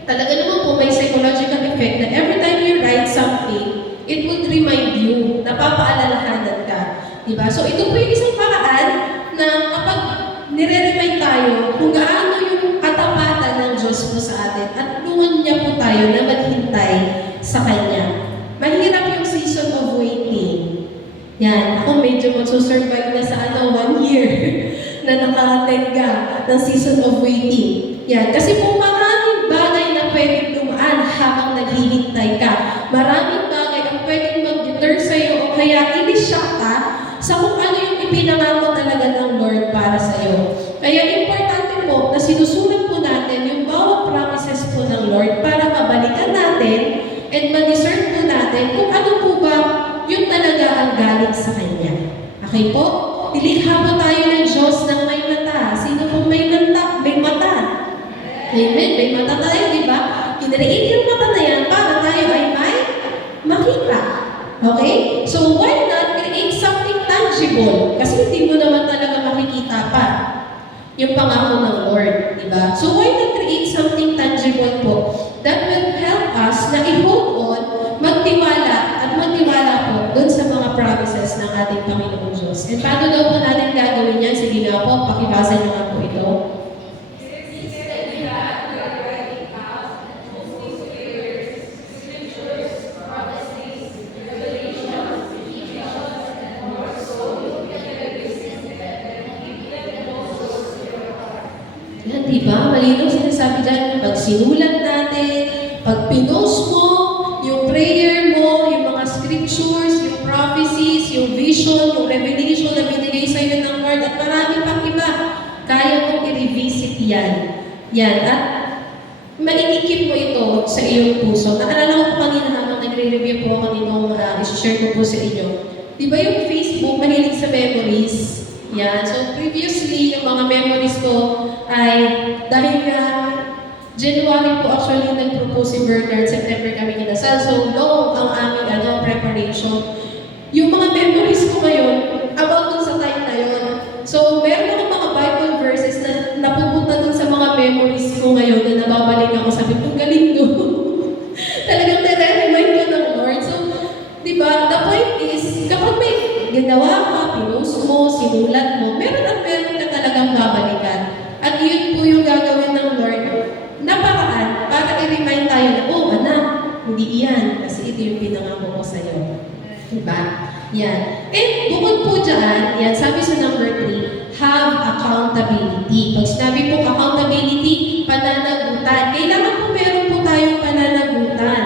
talaga naman po may psychological effect na every time you write something, it would remind you, napapaalalahanan ka. Diba? So ito po yung isang paraan na kapag nire-remind tayo kung gaano yung katapatan ng Diyos po sa atin at tulungan niya po tayo na maghintay sa Kanya. Mahirap yung season of waiting. Yan, ako medyo magsusurvive na sa 1 year na naka-attend ka ng season of waiting. Yan, kasi po maraming bagay na pwedeng dumaan habang naghihintay ka. Maraming bagay ang pwedeng mag-deter sa'yo o kaya inisyak ka sa kung ano yung ipinangako talaga ng Lord para sa'yo. Kaya importante po na sinusulat po natin yung bawat promises po ng Lord para mabalikan natin and ma-discern po natin kung ano po ba yun talaga ang galing sa Kanya. Okay po? Nilikha po tayo ng Diyos ng may mata. Sino po may mata? May mata. Amen. May mata tayo, di ba? Kinreate yung mata na yan para tayo ay may makita. Okay? So why not create something tangible? Kasi hindi mo naman talaga makikita pa yung pangako ng Lord. Di ba? So why not create something tangible po that will help us na i-hold on, magtiwala po doon sa mga promises ng ating Panginoong Diyos. And paano daw po natin gagawin yan? Sige nga po, pakibasa niyo nga po ito. Yan, diba? Malinaw sinasabi dyan, pag sinulat natin, pag pinost mo, yung prayer mo, yung mga scriptures, yung prophecies, yung vision, yung revelation na binigay sa iyo ng Lord, at marami pang iba, kaya mong i-revisit yan. Yan, at maikikip mo ito sa iyong puso. Naalala ko po kanina habang nagre-review po ako nitong i-share ko po sa inyo. Diba yung Facebook, mahilig sa memories? Yan. So previously, yung mga memories ko ay dahil January po actually nag-propose si Diba? Yan. And bukod po dyan, yan, sabi sa number 3, have accountability. Pag sinabi po accountability, pananagutan. Kailangan po meron po tayong pananagutan.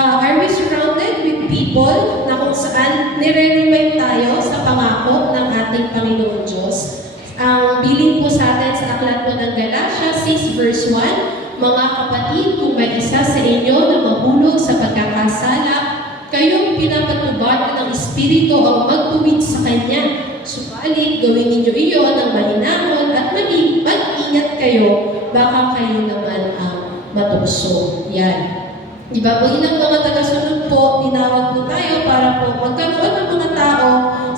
Are we surrounded with people na kung saan nire-remind tayo sa pangako ng ating Panginoon Diyos? Ang bilin po sa atin sa aklat po ng Galatia 6 verse 1, mga kapatid, kung may isa sa inyo na mahulog sa pagkakasala, kayong pinapatubad ng Espiritu ang magtuwid sa Kanya. Subalit, gawin ninyo iyon ng mahinahon at mag-ingat kayo, baka kayo naman ang matukso. Yan. Diba? Bilang mga tagasunod po, tinawag po tayo para po magkaroon ng mga tao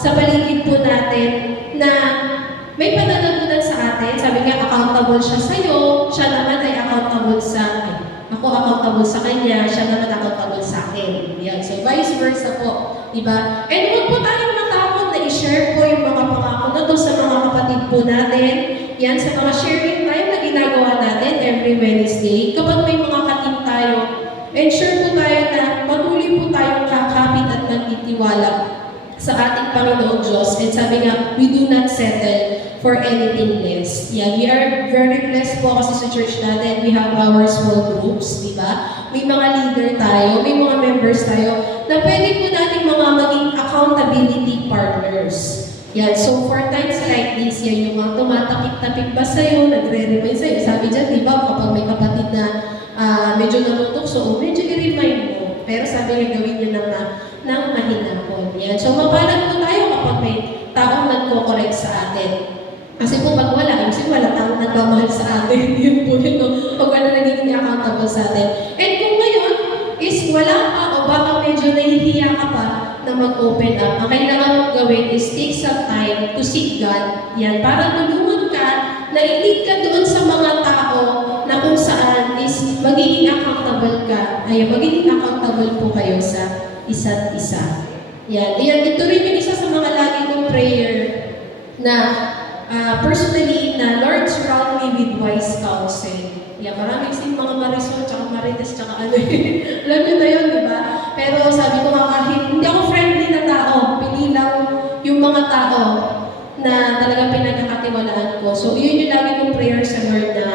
sa paligid po natin na may pananagutan sa atin. Sabi nga, accountable siya sa'yo, siya naman ay accountable sa akin. Ako accountable sa kanya, siya naman accountable sa akin. Yan. So, vice versa po. Diba? And huwag po tayong matakot na i-share po yung mga pangako na to sa mga kapatid po natin. Yan, sa mga sharing time na ginagawa natin every Wednesday. Kapag may mga kating tayo, ensure po tayo na patuloy po tayong kakapit at magtitiwala sa ating Panginoon Diyos. And sabi nga, we do not settle for anything less. Yeah, we are very blessed po kasi sa church natin. We have our small groups, di ba? May mga leader tayo, may mga members tayo na pwede po natin mga maging accountability partners. Yan, so for times like this, yan yung mga tumatapik-tapik ba sa'yo, nagre-remind sa'yo. Sabi dyan, di ba, kapag may kapatid na medyo namutok, so medyo i-remind mo. Pero sabi nga gawin nyo ng mahinahon. Yan. So mapalad po tayo kapag may taong nagko-correct sa atin. Kasi po pag wala, kasi wala taong nagmamahal sa atin. Yun po yun, no? Pag wala nagiging accountable sa atin. And kung ngayon is wala pa o baka medyo nahihiya ka pa na mag-open up, ang kailangan mong gawin is take some time to seek God. Yan. Para tulungan ka na i-lead ka doon sa mga tao na kung saan is magiging accountable ka. Ay, magiging accountable po kayo sa isa't isa. Yan. Ito rin yung isa sa mga lagi kong prayer na personally, na Lord, surround me with wise counsel. Yeah, maraming sing mga Marisol, tsaka Marites, tsaka ano alam nyo na yun, di ba? Pero sabi ko nga kahit hindi ako friendly na tao, pili lang yung mga tao na talagang pinagkakatiwalaan ko. So, yun yung lagi kong prayer sa Lord na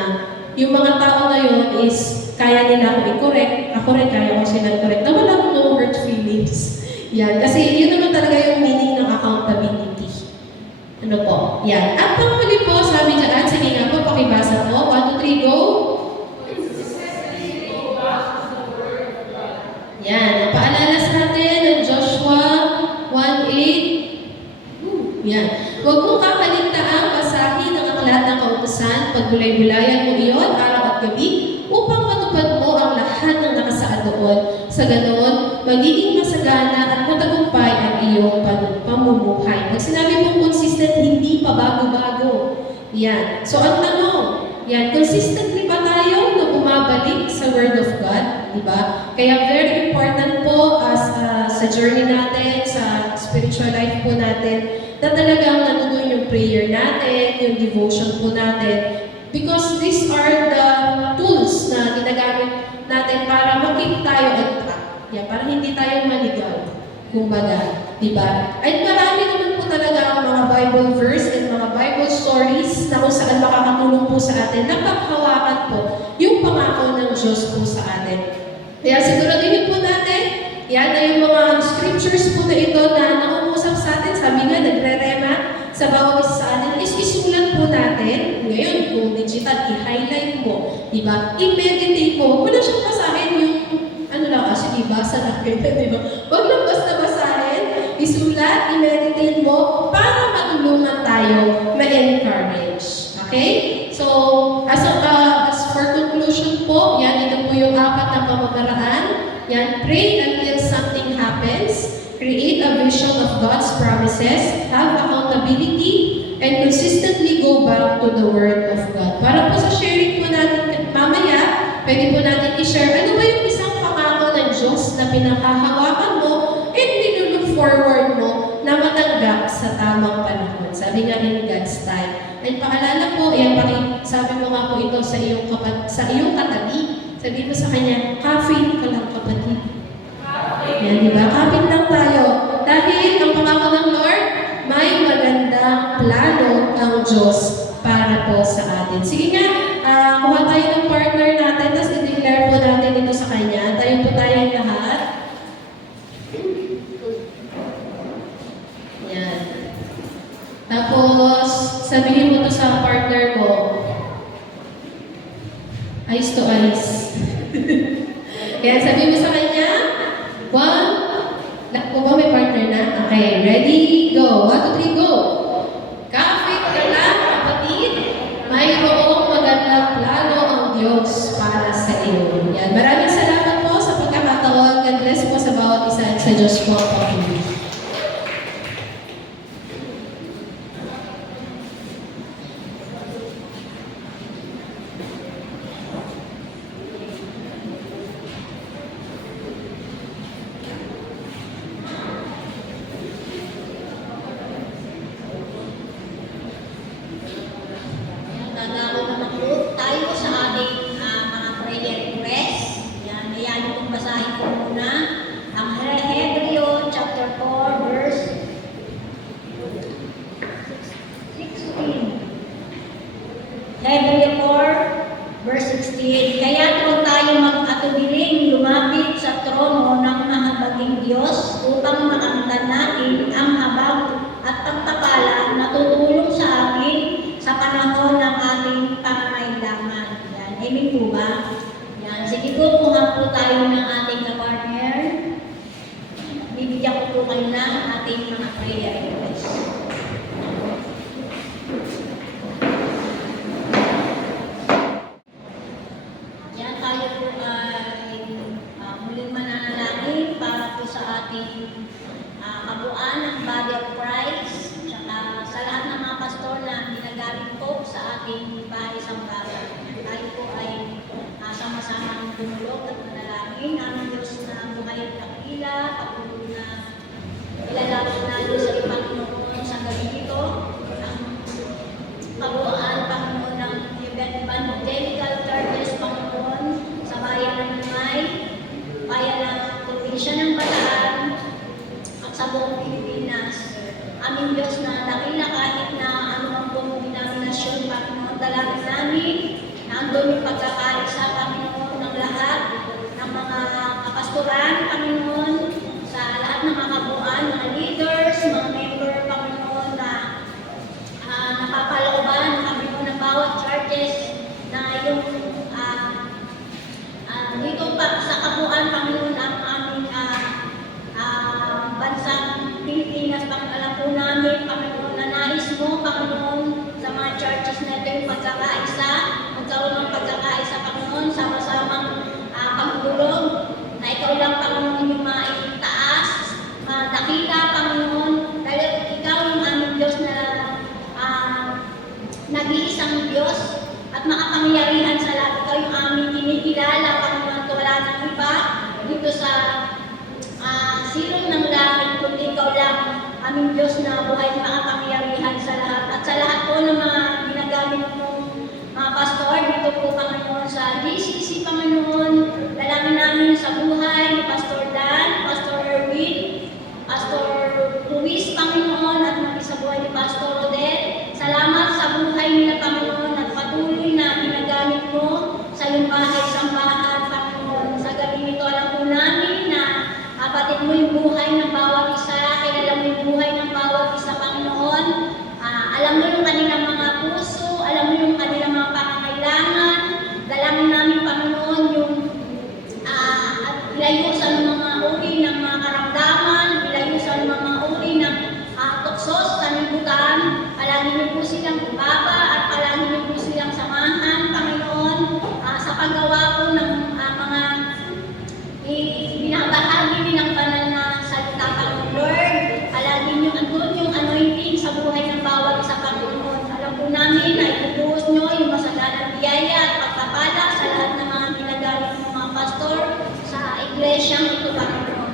yung mga tao na yun is kaya nila ako i-correct, ako rin kaya ko sila i-correct, na walang no hurt feelings. Yan, kasi yun naman talaga yung meaning ng accountability. Ano po? Yan. At panghuli po, sabi dyan, sige nga po, pakibasa po. 1, 2, 3, go! Yan. Paalala sa atin ng Joshua 1:8. Yan. Huwag mong kakaligtaang basahin ang aklat ng kautusan, pagbulay-bulayan mo iyon, araw at gabi, upang matupad mo ang lahat ng nakasaad doon. Sa ganoon, magiging masagana at matagumpay ang iyong pamumuhay. Pag sinabi mong consistent, hindi pa bago-bago. Yan. So, ang tanong, yan, consistently ba tayo na bumabalik sa Word of God? Diba? Kaya very important po sa journey natin, sa spiritual life po natin, na talagang natutunan yung prayer natin, yung devotion po natin. Because these are the tools na ginagamit natin para makip tayo on track. Yan, para hindi tayo maligaw. Kumbaga, di ba? At marami naman po talaga ang mga Bible verse and mga Bible stories na kung saan makakatulong po sa atin na paghawakan po yung pangako ng Diyos po sa atin. Kaya siguraduhin po natin, yan na yung mga scriptures po na ito na nangungusap sa atin. Sabi nga, nagre-rema sa bawat isa sa atin is isulat po natin. Ngayon, kung digital, i-highlight mo. Diba? I-meditate mo. Wala siyang basahin yung sige, basa natin. Diba? Huwag lang basta basahin. Isulat, i-meditate mo para matulungan tayo ma-encourage. Okay? So, as for conclusion po, yan, ito po yung 4 na pamamaraan. Yan, pray until something happens. Create a vision of God's promises. Have accountability. And consistently go back to the Word of God. Para po sa sharing po natin mamaya, pwede po natin i-share ano ba yung isang pangako ng Diyos na pinakahawakan mo and nilulook forward mo na matanggap sa tamang panahon. Sabi nga rin God's time. And paalala po, sabi mo nga po ito sa iyong katabi. Sabi mo sa kanya, kapit ka lang kapatid. Yan, di ba? Kapit lang tayo. natin. Sige nga, kuha tayo ng partner natin, tapos i-declare po natin ito sa kanya. Tayo po tayong lahat. Yan. Tapos, sabihin mo to sa partner mo. Eyes to eyes. Kaya sabihin mo sa kanya, 1, lahat po ba may partner na? Okay, ready, go. 1, 2, 3, go. Kapit ka lang, kapatid. Mayroong magandang plano ang Diyos para sa iyo. Yan. Maraming salamat po sa pagkakataon. God bless po sa bawat isa at sa Diyos po ang papili. Dadako naman po tayo sa ating mga prayer request. Yan, ayan kong basahin ko muna. Ang Hebreo chapter 4 verse 16. Hebreo 4 verse 16. Kaya po tayo mag-atubiling lumapit sa trono ng mahabaging Diyos upang makamtan natin ang habag at pagpapala na tutulong sa atin sa panahon ng ating pangangailangan. Yan. Amen po ba? Yan. Sige po, kuha po tayo ng ating kapartner. Bibigyan ko po kayo ng ating mga prayer request. Yan, tayo po ay muling mananalangin para po sa ating kabuuan ng Body of Christ. Sa lahat ng mga pastor na ginagamit po sa ating bahay sambahan. Tayo po ay sama-sama tumulog at manalangin ang Diyos na buhay at dakila, patuloy na ilalapit natin sa Panginoon sa gabi ito. Ang kabuuan, Panginoon, ng evangelical churches, Panginoon, sa bayan ng Lumay, bayan ng probinsya ng Bataan, at sa buong Pilipinas. Aming Diyos na dakila kahit na anumang pong denominasyon, Panginoon, dalangin namin na andun yung pagkakaisa, Panginoon, ng lahat ng mga kapastoran, Panginoon, sa lahat ng mga kabuuan, mga leaders, mga member, Panginoon, na napapalooban, Panginoon, ng bawat churches na yung dito pa sa kabuuan, Panginoon, ang aming bansang Pilipinas, alam po namin, Panginoon, na nais mo, Panginoon, sa mga churches na ito yung pagkakaisa, magkaroon ng pagkakaisa, Panginoon, sama-samang pagtulong, na ikaw lang, Panginoon, yung maitaas, madakita, Panginoon, dahil ikaw yung aming Diyos na nag-iisang Diyos at makapangyarihan sa lahat. Ikaw yung aming kinikilala, Panginoon, wala nang iba dito sa silong ng langit, kundi ikaw lang, aming Diyos na buhay na makapangyarihan sa lahat. At sa lahat po ng mga ginagamit mong mga pastor, dito po, Panginoon, sa GCC, Panginoon, dalangin namin sa buhay ni Pastor Dan, Pastor Erwin, Pastor Luis, Panginoon, at maging sa buhay ni Pastor Odette. Salamat sa buhay nila, Panginoon, at patuloy na ginagamit mo sa iyong bahay-sambahan, Panginoon. Sa gabi nito, alam po namin na kapatid mo yung buhay ng bawat isa, kilala mo yung buhay ng bawat isa, Panginoon. Alam mo yung kanilang mga puso, alam mo yung kanilang mga pangangailangan. Dalangin namin, Panginoon, yung at ilayo sa mga uri ng mga karamdaman, ilayo sa mga uri ng tuksos, kanibutan. Palagi niyo po silang ibaba at palagi niyo po silang samahan, Panginoon, sa paggawa po ng mga binabahagi din ng banal na salita, Panginoon. Lord, palagi niyo andun yung anointing sa buhay ng bawat isa, Panginoon. Alam po namin na ibubuhos niyo yung masaganang biyaya at pagpapala sa lahat ng mga ginagamit ng mga pastor sa iglesyang ito, Panginoon.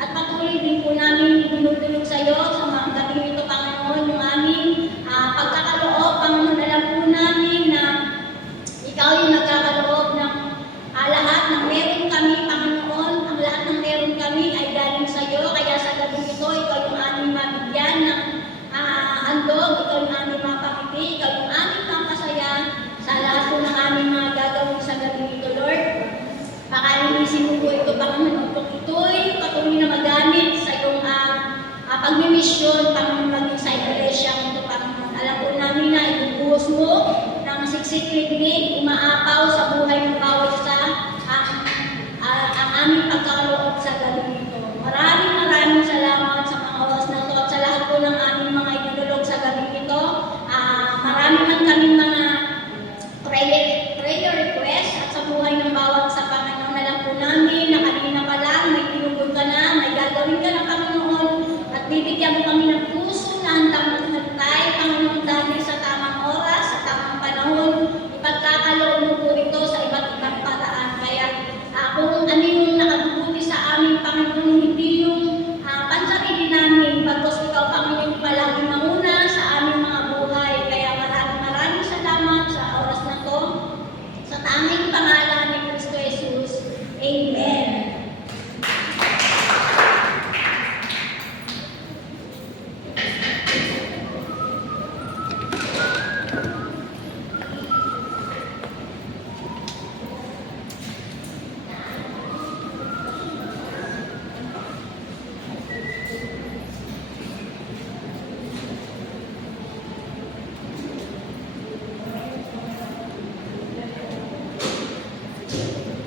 At patuloy din po namin dinudulog sa iyo sa mga gabi nito, Panginoon, yung aming pagkakaloob, Panginoon. Alam po namin na ikaw yung nagkakaloob ng lahat ng meron kami, Panginoon. Ang lahat ng meron kami ay galing sa iyo. Kaya sa gabi ito, ikaw yung aming mabigyan ng handog, ikaw yung aming mapakiti, ikaw yung aming mapasaya sa ayusin mo po ito, Panginoon, upang ito'y patuloy na magamit sa iyong pagmimisyon, Panginoon, maging sa iglesia ito, Panginoon. Alam po namin na ibubuhos mo ng siksik liglig, umaapaw sa buhay ng bawat isa ang aming pagkakaloob sa gabi ito. Maraming salamat sa mga oras na ito at sa lahat po ng aming mga idulog sa gabi ito. Marami man kaming mga prayer request at sa buhay ng bawat sa Panginoon. Alam po namin na kanina pa lang may tinugod ka na, may gagawin ka na, Panginoon, at bibigyan mo kami ng puso na handang maghantay, Panginoon, dahil sa tamang oras, sa tamang panahon, ipagkakaloob mo po ito sa iba't ibang paraan. Kaya kung ano yung nakabubuti sa aming Panginoon, hindi yung pansarili namin, bagos ikaw, Panginoon, palagi mauna sa aming mga buhay. Kaya maraming salamat sa oras na to. Sa tanging pangalan ni Kristo Jesus. Amen.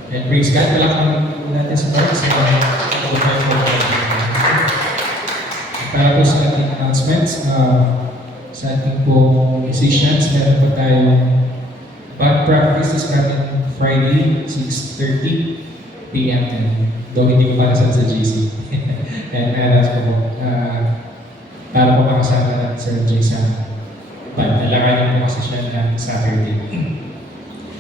And praise God, palakpakan po natin sa Lord sa para po sa ating announcements, sa ating po musicians, meron po tayong band practice this coming Friday, 6:30 p.m. Though hindi ko para sa GC. And aras po para po makasama natin sa J sa band. Nalakarin po kasi siya na Saturday.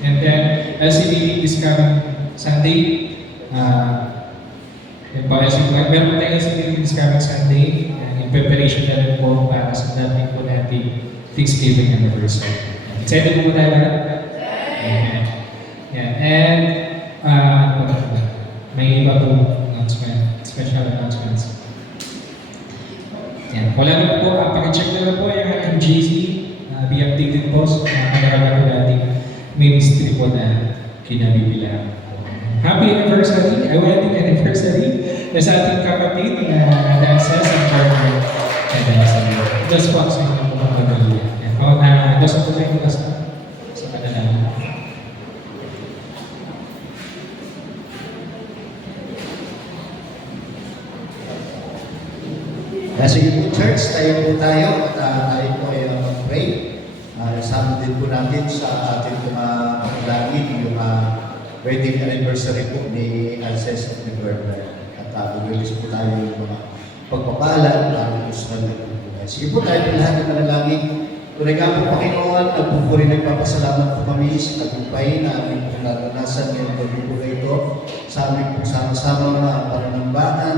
And then, LC meeting this coming Sunday. Meron po tayo LC meeting this coming Sunday. In preparation na rin po para sa dating po natin Thanksgiving anniversary. Excited po tayo na? Yeah. And, may iba po announcement, special announcements. Yan. Wala na po, pakicheck na lang po yung ating GC. Be updated po sa kanaraga po natin ministry po na kinabibilang. Happy anniversary, wedding anniversary na sa ating kapatid na dances and partner na dancer. Dos po sa inyo po mga pagkalia. Dos po tayo sa kanila. Sige po church, tayo po tayo at tayo po ay pray. Kasama din po natin sa ating mga panalangin yung wedding anniversary po ni Alces at ni Bernard. At mag-release po tayo yung mga pagpapalan para po sa kanila. Sige po tayo po lahat ng panalangin. Tunay nga po Panginoon, nagpupuri nagpapasalamat po kami sa tagumpay na aming po naranasan ngayong gabi po na ito sa aming po sama-sama na pananambahan,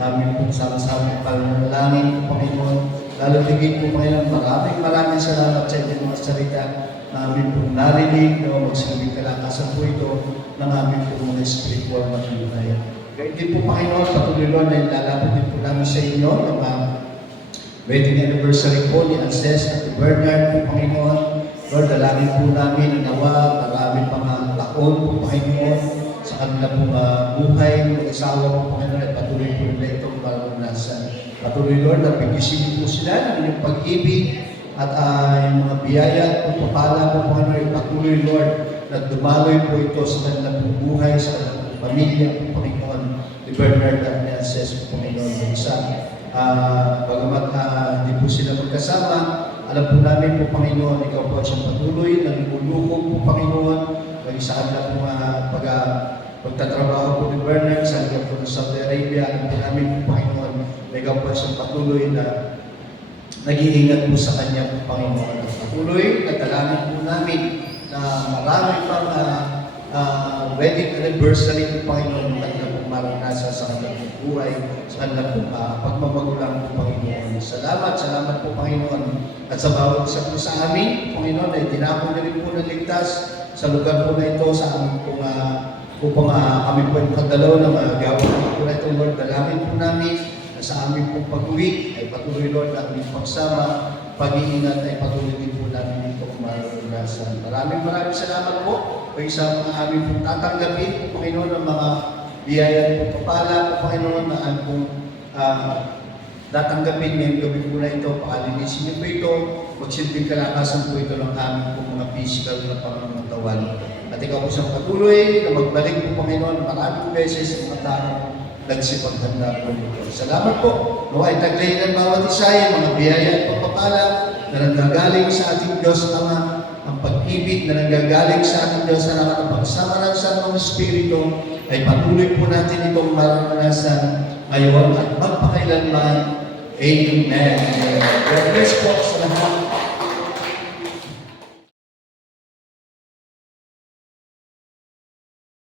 sa aming po sama-sama pananalangin po Panginoon. Lalo tingin po Panginoon, maraming salamat sa inyong mga salita na aming po narinig na magsilbing kalakasan po ito ng aming po mga spiritual na buhay. Kaya din po Panginoon, patuloy Lord na ilalapit din po namin sa inyo ng wedding anniversary po ni Alces at ni Bernard po Panginoon. Lord, dalangin po namin ang nawa, maraming mga taon po Panginoon sa kanila pong buhay, ng isawa po Panginoon at patuloy po nila itong maranasan. Patuloy Lord, at pigisin po sila ng inyong pag-ibig at yung mga biyaya at pagpapala po Panginoon, patuloy Lord, na dumaloy po ito sa kanilang buhay, sa kanilang pamilya po Panginoon, ni Bernard at ni Alces po Panginoon. Bagamat hindi po sila magkasama, alam po namin po Panginoon, ikaw po siyang patuloy, nagulukog po Panginoon, mag-isa kanila po pagtatrabaho po ni Bernard sa hanggang po ng Saudi Arabia. Alam po namin po Panginoon, ikaw po siyang patuloy na nag-iingat po sa kanya po Panginoon. At patuloy, nagdalangin po namin na marami pang wedding anniversary po Panginoon, na kanilang pong maranasan sa kanilang buhay, sa kanilang pong pagmamagulang po Panginoon. Salamat po Panginoon. At sa bawat isa po sa amin, Panginoon, ay tinapon na rin po ng ligtas sa lugar po na ito, sa amin pong upang kami po yung kadalaw ng gawin po na ito, Lord. Dalangin po namin na sa aming pong pag-uwi ay patuloy, Lord, na aming pagsama, pag-iingat ay patuloy din po namin itong maranasan. Maraming salamat po o sa mga aming pong tatanggapin, Panginoon, ng mga biyaya po papala po Panginoon na ang kung tatanggapin ngayong gabi po na ito, pakalinisin niyo po ito, magsilbing kalakasan po ito ng aming po mga physical na pangangatawan. At ikaw po siyang patuloy na magbalik po Panginoon maraming beses sa mga tao nagsipaghanda po nito. Salamat po. Naway taglayin ang bawat isa yung mga biyaya at pagpapala na nanggagaling sa ating Diyos Ama, ang pag-ibig na nanggagaling sa ating Diyos na nakatapagsama ng Santong Espiritu ay patuloy po natin itong maranasan ngayon at magpakailanman. Amen. God bless po sa lahat.